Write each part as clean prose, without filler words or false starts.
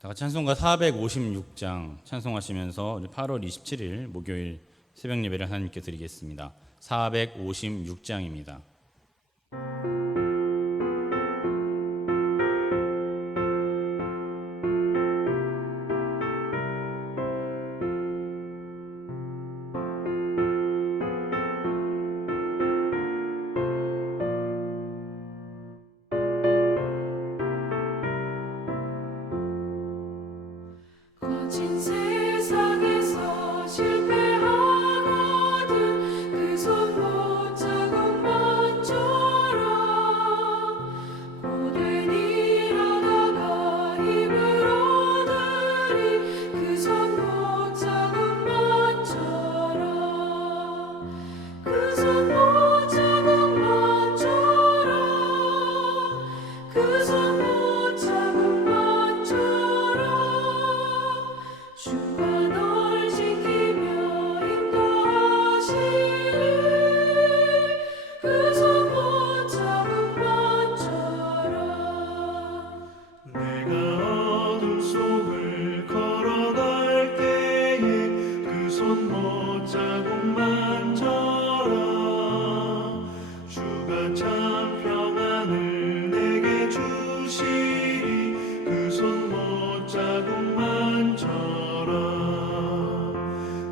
다 같이 찬송가 456장 찬송하시면서 우리 8월 27일 목요일 새벽 예배를 하나님께 드리겠습니다. 456장입니다. 거친 세상에서 실패하거든 그 손 못 잡은 것처럼 고된 일하다가 힘을 얻으리 그 손 못 잡은 것처럼 그 손 못 잡은 것처럼 그 손 못 잡은 것처럼 주가 널 지키며 인도하시리 그 손 못 잡은 것처럼 내가 어둠 속을 걸어갈 때에 그 손 못 자국만처럼 주가 참 평안을 내게 주시리 그 손 못 자국만처럼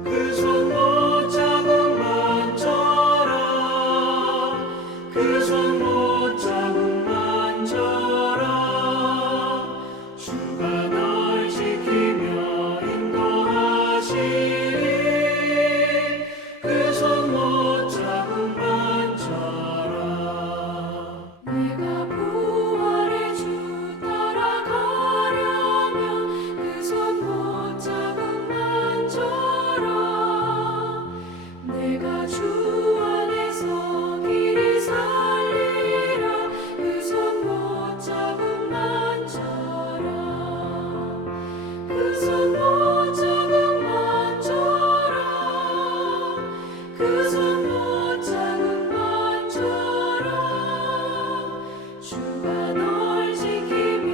그 손 못 자국만처럼 그 손 못 자국만처럼 주가 널 지키며 인도하시리 그 손 못 자국만처럼 내가 부활의 주 따라가려면 그 손 못 잡은 만처럼 내가 주 안에서 길이 살리라 그 손 못 잡은 만처럼 그 손 못 잡은 만처럼 그 손 못 잡은 만처럼 주가 널 지키며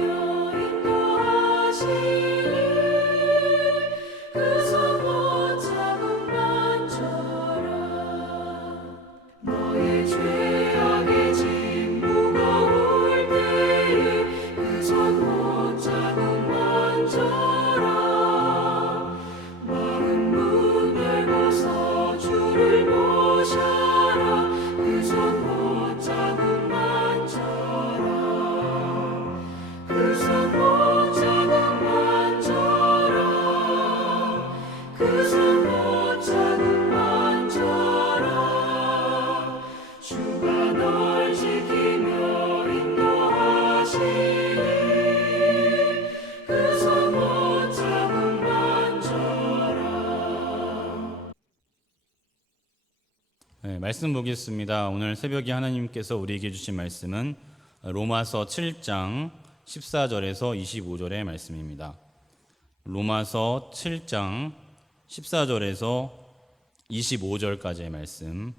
인도하시리 그 손 못 잡은 만처럼 너의 죄악의 짐 무거울 때에 그 손 못 잡은 만처럼 마른 문 열고서 주를 모셔라 그 손 못 잡은 만처럼 그 손 못 잡은 만처럼 그 손 못 잡은 만처럼 주가 널 지키며 인도하시리 그 손 못 잡은 만처럼 말씀 보겠습니다. 오늘 새벽에 하나님께서 우리에게 주신 말씀은 로마서 7장 14절에서 25절의 말씀입니다. 로마서 7장 14절에서 25절까지의 말씀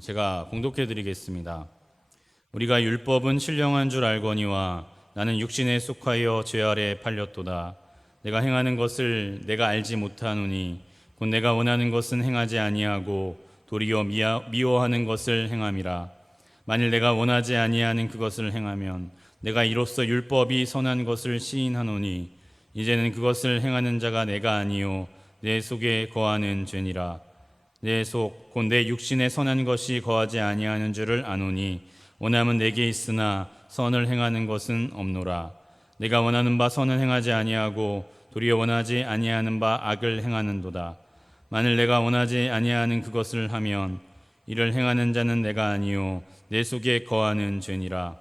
제가 봉독해 드리겠습니다. 우리가 율법은 신령한 줄 알거니와 나는 육신에 속하여 죄 아래 팔렸도다. 내가 행하는 것을 내가 알지 못하노니 곧 내가 원하는 것은 행하지 아니하고 도리어 미워하는 것을 행함이라. 만일 내가 원하지 아니하는 그것을 행하면 내가 이로써 율법이 선한 것을 시인하노니 이제는 그것을 행하는 자가 내가 아니요 내 속에 거하는 죄니라. 내 속 곧 내 육신에 선한 것이 거하지 아니하는 줄을 아노니 원함은 내게 있으나 선을 행하는 것은 없노라. 내가 원하는 바 선은 행하지 아니하고 도리어 원하지 아니하는 바 악을 행하는도다. 만일 내가 원하지 아니하는 그것을 하면 이를 행하는 자는 내가 아니요 내 속에 거하는 죄니라.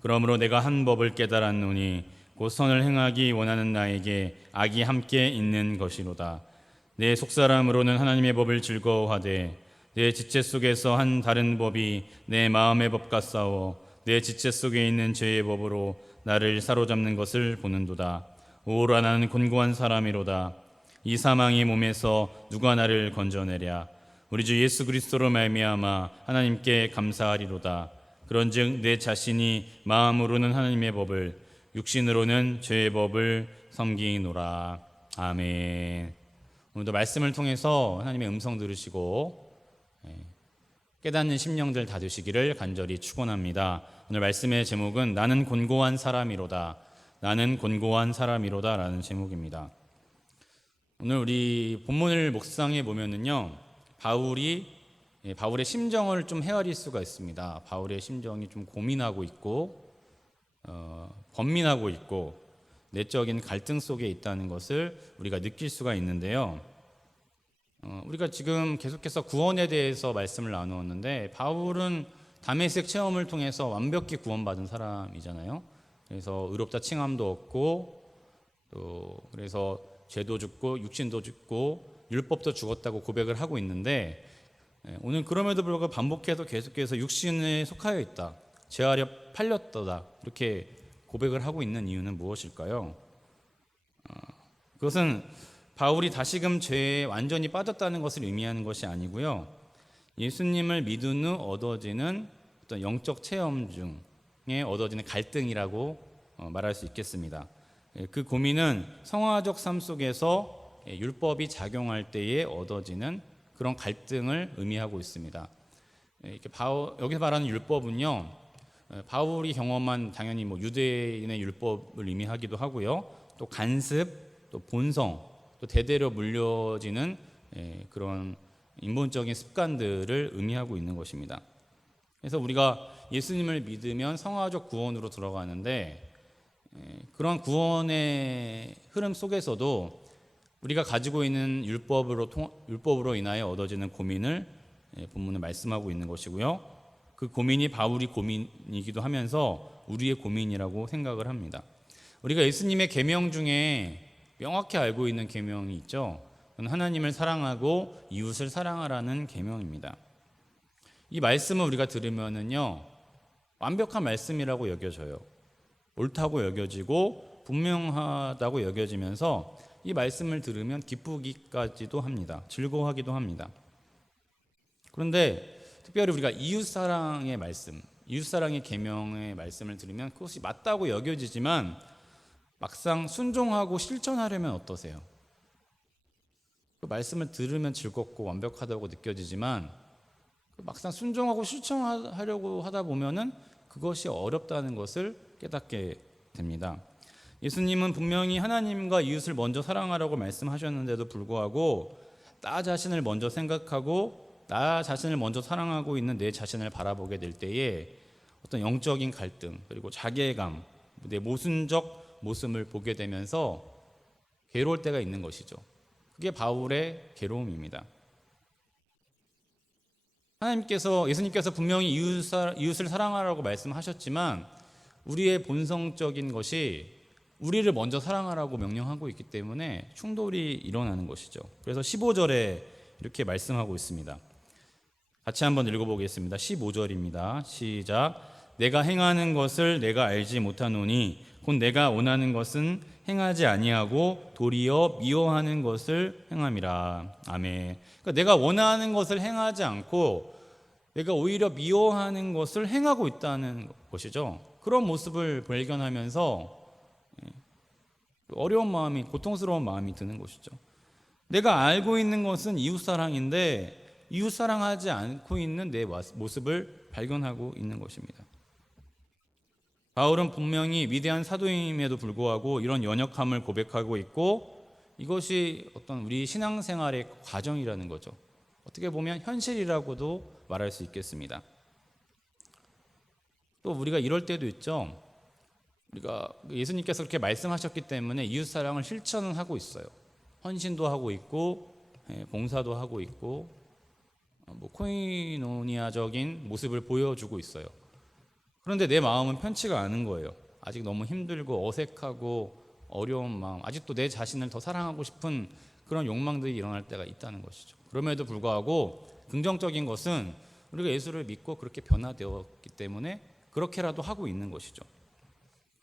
그러므로 내가 한 법을 깨달았노니 곧 선을 행하기 원하는 나에게 악이 함께 있는 것이로다. 내 속사람으로는 하나님의 법을 즐거워하되 내 지체 속에서 한 다른 법이 내 마음의 법과 싸워 내 지체 속에 있는 죄의 법으로 나를 사로잡는 것을 보는도다. 오라 나는 곤고한 사람이로다. 이 사망의 몸에서 누가 나를 건져내랴. 우리 주 예수 그리스도로 말미암아 하나님께 감사하리로다. 그런즉 내 자신이 마음으로는 하나님의 법을, 육신으로는 죄의 법을 섬기노라. 아멘. 오늘도 말씀을 통해서 하나님의 음성 들으시고 깨닫는 심령들 다 되시기를 간절히 축원합니다. 오늘 말씀의 제목은 나는 곤고한 사람이로다. 나는 곤고한 사람이로다 라는 제목입니다. 오늘 우리 본문을 묵상해 보면은요, 바울의 심정을 좀 헤아릴 수가 있습니다. 바울의 심정이 좀 고민하고 있고 번민하고 있고 내적인 갈등 속에 있다는 것을 우리가 느낄 수가 있는데요. 우리가 지금 계속해서 구원에 대해서 말씀을 나누었는데, 바울은 다메섹 체험을 통해서 완벽히 구원받은 사람이잖아요. 그래서 의롭다 칭함도 얻고, 또 그래서 죄도 죽고 육신도 죽고 율법도 죽었다고 고백을 하고 있는데, 오늘 그럼에도 불구하고 반복해서 계속해서 육신에 속하여 있다, 죄 아래 팔렸다, 이렇게 고백을 하고 있는 이유는 무엇일까요? 그것은 바울이 다시금 죄에 완전히 빠졌다는 것을 의미하는 것이 아니고요, 예수님을 믿은 후 얻어지는 어떤 영적 체험 중에 얻어지는 갈등이라고 말할 수 있겠습니다. 그 고민은 성화적 삶 속에서 율법이 작용할 때에 얻어지는 그런 갈등을 의미하고 있습니다. 여기서 말하는 율법은요, 바울이 경험한 당연히 유대인의 율법을 의미하기도 하고요, 또 간습, 또 본성, 또 대대로 물려지는 그런 인본적인 습관들을 의미하고 있는 것입니다. 그래서 우리가 예수님을 믿으면 성화적 구원으로 들어가는데, 그런 구원의 흐름 속에서도 우리가 가지고 있는 율법으로 인하여 얻어지는 고민을 본문은 말씀하고 있는 것이고요, 그 고민이 바울이 고민이기도 하면서 우리의 고민이라고 생각을 합니다. 우리가 예수님의 계명 중에 명확히 알고 있는 계명이 있죠. 그건 하나님을 사랑하고 이웃을 사랑하라는 계명입니다. 이 말씀을 우리가 들으면은요, 완벽한 말씀이라고 여겨져요. 옳다고 여겨지고 분명하다고 여겨지면서 이 말씀을 들으면 기쁘기까지도 합니다. 즐거워하기도 합니다. 그런데 특별히 우리가 이웃사랑의 말씀, 이웃사랑의 계명의 말씀을 들으면 그것이 맞다고 여겨지지만 막상 순종하고 실천하려면 어떠세요? 그 말씀을 들으면 즐겁고 완벽하다고 느껴지지만 막상 순종하고 실천하려고 하다 보면은 그것이 어렵다는 것을 깨닫게 됩니다. 예수님은 분명히 하나님과 이웃을 먼저 사랑하라고 말씀하셨는데도 불구하고 나 자신을 먼저 생각하고 나 자신을 먼저 사랑하고 있는 내 자신을 바라보게 될 때에 어떤 영적인 갈등, 그리고 자괴감, 내 모순적 모습을 보게 되면서 괴로울 때가 있는 것이죠. 그게 바울의 괴로움입니다. 예수님께서 분명히 이웃을 사랑하라고 말씀하셨지만 우리의 본성적인 것이 우리를 먼저 사랑하라고 명령하고 있기 때문에 충돌이 일어나는 것이죠. 그래서 15절에 이렇게 말씀하고 있습니다. 같이 한번 읽어보겠습니다. 15절입니다. 시작. 내가 행하는 것을 내가 알지 못하노니 곧 내가 원하는 것은 행하지 아니하고 도리어 미워하는 것을 행함이라. 아멘. 그러니까 내가 원하는 것을 행하지 않고 내가 오히려 미워하는 것을 행하고 있다는 것이죠. 그런 모습을 발견하면서 어려운 마음이, 고통스러운 마음이 드는 것이죠. 내가 알고 있는 것은 이웃사랑인데 이웃사랑하지 않고 있는 내 모습을 발견하고 있는 것입니다. 바울은 분명히 위대한 사도임에도 불구하고 이런 연약함을 고백하고 있고, 이것이 어떤 우리 신앙생활의 과정이라는 거죠. 어떻게 보면 현실이라고도 말할 수 있겠습니다. 또 우리가 이럴 때도 있죠. 우리가 예수님께서 그렇게 말씀하셨기 때문에 이웃사랑을 실천은 하고 있어요. 헌신도 하고 있고 봉사도 하고 있고 코이노니아적인 모습을 보여주고 있어요. 그런데 내 마음은 편치가 않은 거예요. 아직 너무 힘들고 어색하고 어려운 마음, 아직도 내 자신을 더 사랑하고 싶은 그런 욕망들이 일어날 때가 있다는 것이죠. 그럼에도 불구하고 긍정적인 것은 우리가 예수를 믿고 그렇게 변화되었기 때문에 그렇게라도 하고 있는 것이죠.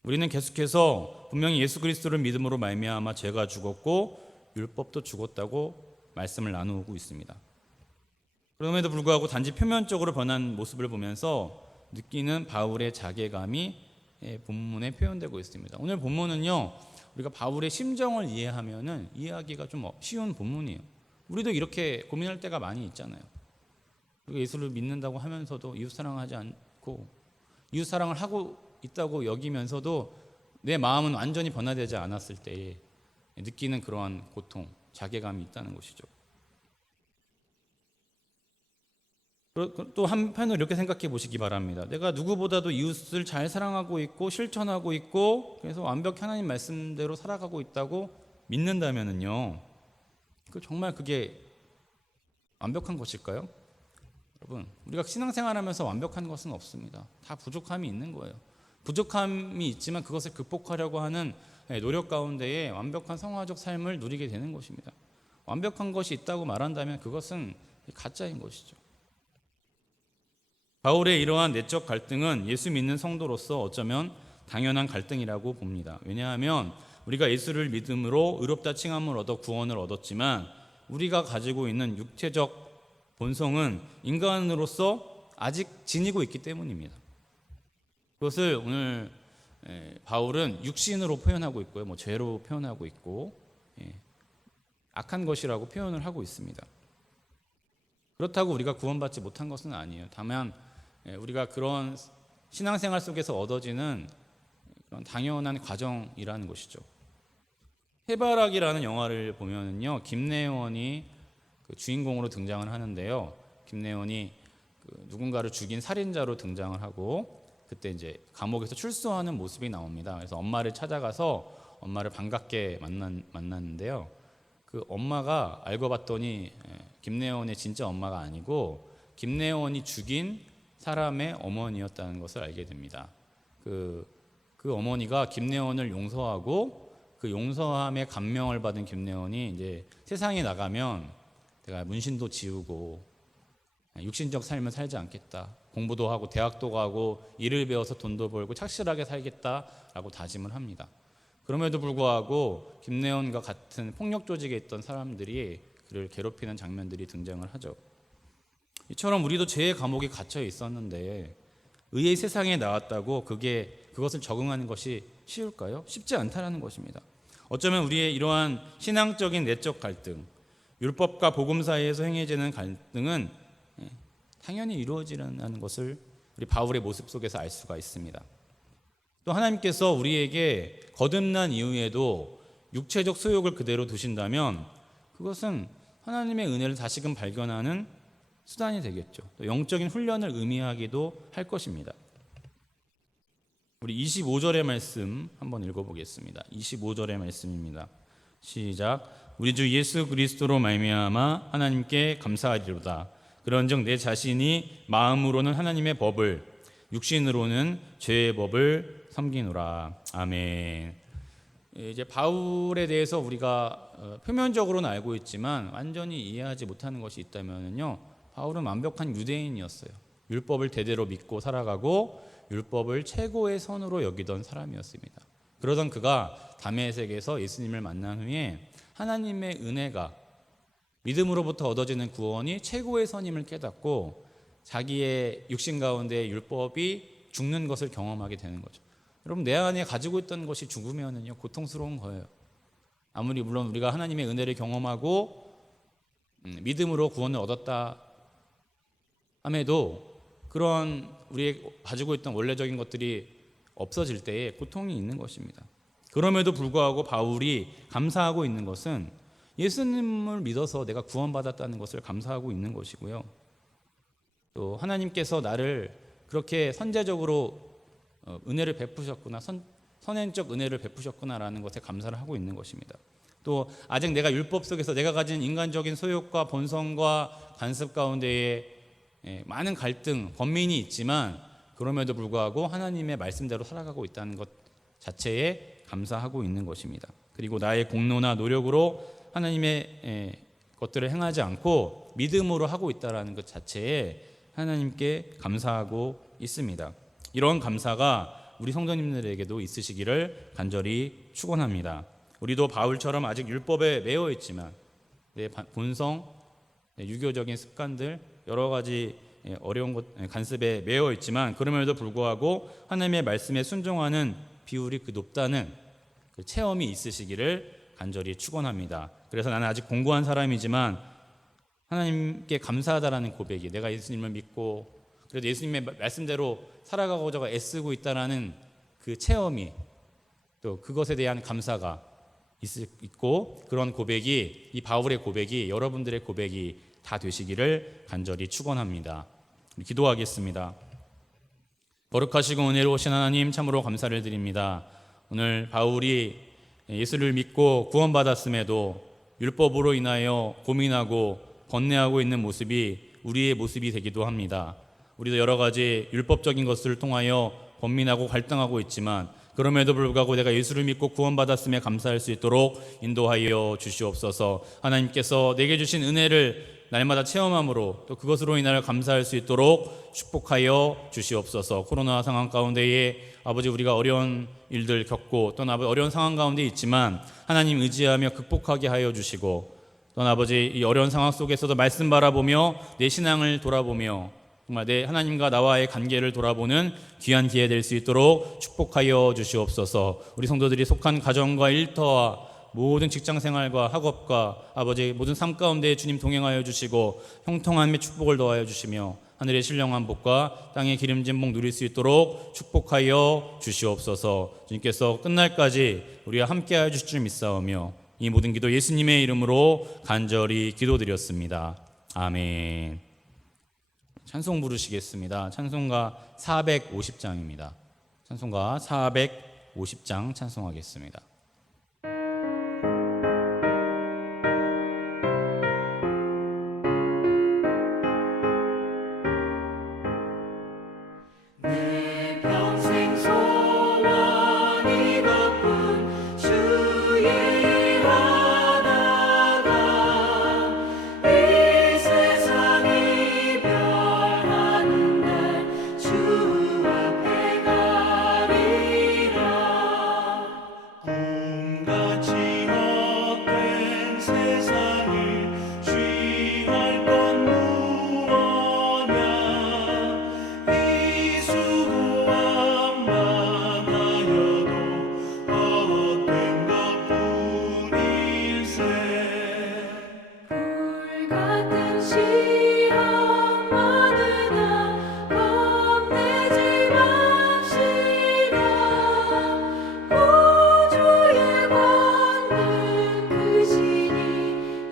우리는 계속해서 분명히 예수 그리스도를 믿음으로 말미암아 죄가 죽었고 율법도 죽었다고 말씀을 나누고 있습니다. 그럼에도 불구하고 단지 표면적으로 변한 모습을 보면서 느끼는 바울의 자괴감이 본문에 표현되고 있습니다. 오늘 본문은요, 우리가 바울의 심정을 이해하면은 이해하기가 좀 쉬운 본문이에요. 우리도 이렇게 고민할 때가 많이 있잖아요. 우리가 예수를 믿는다고 하면서도 이웃 사랑하지 않고 이웃 사랑을 하고 있다고 여기면서도 내 마음은 완전히 변화되지 않았을 때에 느끼는 그러한 고통, 자괴감이 있다는 것이죠. 또 한편으로 이렇게 생각해 보시기 바랍니다. 내가 누구보다도 이웃을 잘 사랑하고 있고 실천하고 있고 그래서 완벽히 하나님 말씀대로 살아가고 있다고 믿는다면은요, 정말 그게 완벽한 것일까요? 여러분, 우리가 신앙생활하면서 완벽한 것은 없습니다. 다 부족함이 있는 거예요. 부족함이 있지만 그것을 극복하려고 하는 노력 가운데에 완벽한 성화적 삶을 누리게 되는 것입니다. 완벽한 것이 있다고 말한다면 그것은 가짜인 것이죠. 바울의 이러한 내적 갈등은 예수 믿는 성도로서 어쩌면 당연한 갈등이라고 봅니다. 왜냐하면 우리가 예수를 믿음으로 의롭다 칭함을 얻어 구원을 얻었지만 우리가 가지고 있는 육체적 본성은 인간으로서 아직 지니고 있기 때문입니다. 그것을 오늘 바울은 육신으로 표현하고 있고요, 죄로 표현하고 있고 악한 것이라고 표현을 하고 있습니다. 그렇다고 우리가 구원받지 못한 것은 아니에요. 다만 우리가 그런 신앙생활 속에서 얻어지는 그런 당연한 과정이라는 것이죠. 해바라기라는 영화를 보면은요, 김래원이 그 주인공으로 등장을 하는데요. 김래원이 누군가를 죽인 살인자로 등장을 하고 그때 이제 감옥에서 출소하는 모습이 나옵니다. 그래서 엄마를 찾아가서 엄마를 반갑게 만났는데요. 그 엄마가 알고 봤더니 김래원의 진짜 엄마가 아니고 김래원이 죽인 사람의 어머니였다는 것을 알게 됩니다. 그 어머니가 김래원을 용서하고 그 용서함에 감명을 받은 김래원이 이제 세상에 나가면 내가 문신도 지우고 육신적 삶을 살지 않겠다. 공부도 하고 대학도 가고 일을 배워서 돈도 벌고 착실하게 살겠다라고 다짐을 합니다. 그럼에도 불구하고 김래원과 같은 폭력 조직에 있던 사람들이 그를 괴롭히는 장면들이 등장을 하죠. 이처럼 우리도 죄의 감옥에 갇혀 있었는데 의의 세상에 나왔다고 그것을 적응하는 것이 쉬울까요? 쉽지 않다라는 것입니다. 어쩌면 우리의 이러한 신앙적인 내적 갈등, 율법과 복음 사이에서 행해지는 갈등은 당연히 이루어지는 것을 우리 바울의 모습 속에서 알 수가 있습니다. 또 하나님께서 우리에게 거듭난 이후에도 육체적 소욕을 그대로 두신다면 그것은 하나님의 은혜를 다시금 발견하는 수단이 되겠죠. 또 영적인 훈련을 의미하기도 할 것입니다. 우리 25절의 말씀 한번 읽어보겠습니다. 25절의 말씀입니다. 시작. 우리 주 예수 그리스도로 말미암아 하나님께 감사하리로다. 그런즉 내 자신이 마음으로는 하나님의 법을 육신으로는 죄의 법을 섬기노라. 아멘. 이제 바울에 대해서 우리가 표면적으로는 알고 있지만 완전히 이해하지 못하는 것이 있다면요, 바울은 완벽한 유대인이었어요. 율법을 대대로 믿고 살아가고 율법을 최고의 선으로 여기던 사람이었습니다. 그러던 그가 다메섹에서 예수님을 만난 후에 하나님의 은혜가 믿음으로부터 얻어지는 구원이 최고의 선임을 깨닫고 자기의 육신 가운데 율법이 죽는 것을 경험하게 되는 거죠. 여러분, 내 안에 가지고 있던 것이 죽으면은요, 고통스러운 거예요. 아무리 물론 우리가 하나님의 은혜를 경험하고 믿음으로 구원을 얻었다 함에도 그런 우리의 가지고 있던 원래적인 것들이 없어질 때에 고통이 있는 것입니다. 그럼에도 불구하고 바울이 감사하고 있는 것은 예수님을 믿어서 내가 구원받았다는 것을 감사하고 있는 것이고요. 또 하나님께서 나를 그렇게 선제적으로 은혜를 베푸셨구나, 선행적 은혜를 베푸셨구나라는 것에 감사를 하고 있는 것입니다. 또 아직 내가 율법 속에서 내가 가진 인간적인 소욕과 본성과 간섭 가운데에 많은 갈등, 번민이 있지만 그럼에도 불구하고 하나님의 말씀대로 살아가고 있다는 것 자체에 감사하고 있는 것입니다. 그리고 나의 공로나 노력으로 하나님의 것들을 행하지 않고 믿음으로 하고 있다는 것 자체에 하나님께 감사하고 있습니다. 이런 감사가 우리 성도님들에게도 있으시기를 간절히 축원합니다. 우리도 바울처럼 아직 율법에 매여 있지만 내 본성, 내 유교적인 습관들, 여러 가지 어려운 간섭에 매여 있지만 그럼에도 불구하고 하나님의 말씀에 순종하는 비율이 높다는 그 체험이 있으시기를 간절히 축원합니다. 그래서 나는 아직 공고한 사람이지만 하나님께 감사하다라는 고백이, 내가 예수님을 믿고 그래도 예수님의 말씀대로 살아가고자 애쓰고 있다라는 그 체험이, 또 그것에 대한 감사가 있고, 그런 고백이, 이 바울의 고백이 여러분들의 고백이 다 되시기를 간절히 축원합니다. 기도하겠습니다. 거룩하시고 은혜로우신 하나님, 참으로 감사를 드립니다. 오늘 바울이 예수를 믿고 구원받았음에도 율법으로 인하여 고민하고 번뇌하고 있는 모습이 우리의 모습이 되기도 합니다. 우리도 여러 가지 율법적인 것을 통하여 번민하고 갈등하고 있지만 그럼에도 불구하고 내가 예수를 믿고 구원받았음에 감사할 수 있도록 인도하여 주시옵소서. 하나님께서 내게 주신 은혜를 날마다 체험함으로 또 그것으로 인하여 감사할 수 있도록 축복하여 주시옵소서. 코로나 상황 가운데에 아버지, 우리가 어려운 일들 겪고 또는 어려운 상황 가운데 있지만 하나님 의지하며 극복하게 하여 주시고, 또는 아버지 이 어려운 상황 속에서도 말씀 바라보며 내 신앙을 돌아보며 정말 내 하나님과 나와의 관계를 돌아보는 귀한 기회 될 수 있도록 축복하여 주시옵소서. 우리 성도들이 속한 가정과 일터와 모든 직장생활과 학업과 아버지 모든 삶 가운데 주님 동행하여 주시고 형통함의 축복을 더하여 주시며 하늘의 신령한 복과 땅의 기름진 복 누릴 수 있도록 축복하여 주시옵소서. 주님께서 끝날까지 우리와 함께하여 주실 줄 믿사오며 이 모든 기도 예수님의 이름으로 간절히 기도드렸습니다. 아멘. 찬송 부르시겠습니다. 찬송가 450장입니다. 찬송가 450장 찬송하겠습니다. 내 평생 소원 이것뿐, 주의 하나가 이 세상 이별하는 날 주 앞에 가리라. 꿈같이 헛된 세상을 취할 건 무엇냐. 이 수고함만 하여도 헛된 것뿐일세. 불같은 시험 많으나 겁내지 맙시다. 우주의 권능 크시니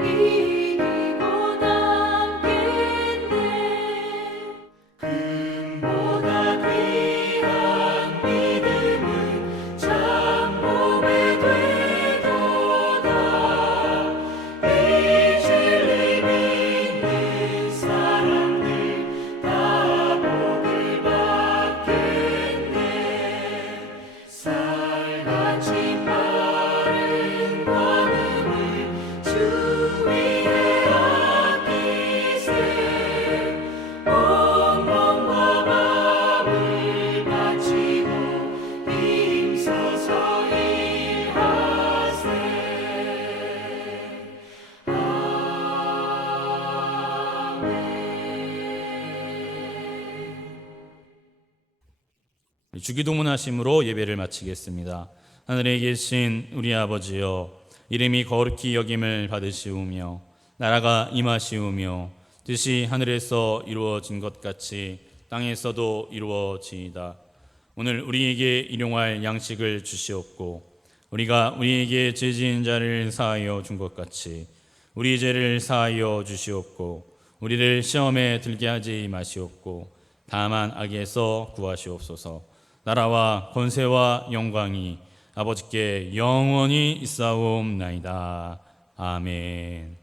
이기고 남겠네. 금보다 귀한 믿음은 참복에 되도다. 이 진리 믿는 사람들 다 복을 받겠네. 살같이 빠른 관음을 주 위에 아끼세. 온 몸과 마음을 바치고 힘써서 일하세. 아멘. 주기도문 하심으로 예배를 마치겠습니다. 하늘에 계신 우리 아버지여, 이름이 거룩히 여김을 받으시오며 나라가 임하시오며 뜻이 하늘에서 이루어진 것 같이 땅에서도 이루어지이다. 오늘 우리에게 일용할 양식을 주시옵고 우리가 우리에게 죄 지은 자를 사하여 준 것 같이 우리 죄를 사하여 주시옵고 우리를 시험에 들게 하지 마시옵고 다만 악에서 구하시옵소서. 나라와 권세와 영광이 아버지께 영원히 있사옵나이다. 아멘.